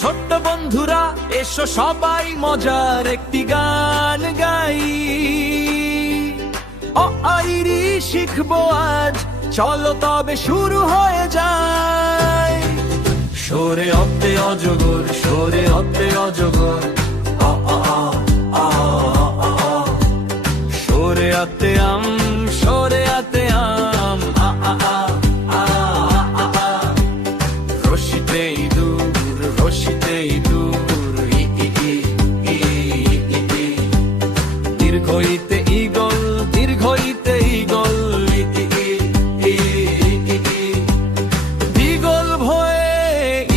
ছোট্ট বন্ধুরা এসো সবাই মজার একটি গান গাই। অ আইরি শিখবো আজ, চলো তবে শুরু হয়ে যায়। সরে অতে অজগর, সরে অতে অজগর, আ আ আ আ আ আ। সরে আতে আম, সরে আতে আম, আ আ আ আ আ আ। রশিতে ইঁদুর, রশিতে ইঁদুর, ই ই ই ই ই ই। দীর্ঘইতে ঈগল, দীর্ঘইতে ঈগল, ই ই ই ই ই। ঈগল ভয়ে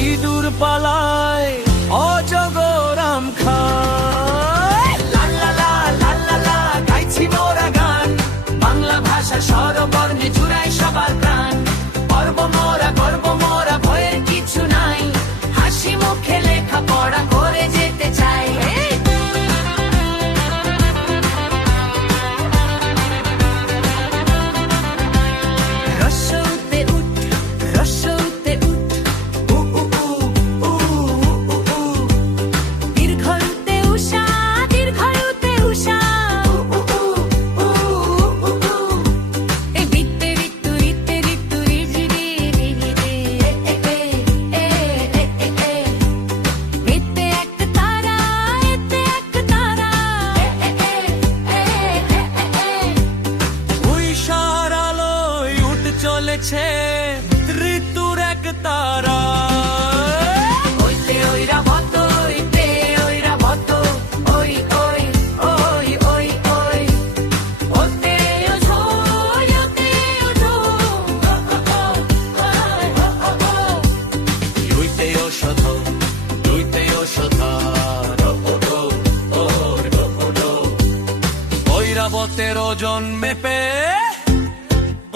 ইঁদুর পালায়, অজগর আম খায়। লা লা লা লা লা লা, গাইছি মোরা গান, বাংলা ভাষা স্বরবর্ণে জুড়াই সবার প্রাণ। গর্ব মোরা, ভয়ের কিছু নাই, হাসি মুখে লেখা পড়া করে যেতে চাই। রস্যতে উঠ, রস্যতে উঠ, উ উ উ উ উ উ। দীর্ঘতে উষা, দীর্ঘতে উষা, উ উ উ উ উ উ। এ বিত্তে ঋতু, ঋতে ঋতু, রিঝি রি রি রি রি, এ এ এ এ এ এ। এতে এক তারা, এতে এক তারা, এ এ এ এ এ এ। উইশার আলোয় উঠ চলেছে ঋতুর এক তারা। ওইতে ওইরা ভত, ওইতে ওইরা ভত, ওই ওই ওই ওই ওই। ওতে ওঠো, ওতে ওঠো, ও ও ও ও ও ও। লুইতে ওষধ, লুইতে ওষধ, ও ও ও ও ও ও। ঐরাবতের ওজন মেপে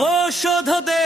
ঔষধ দে।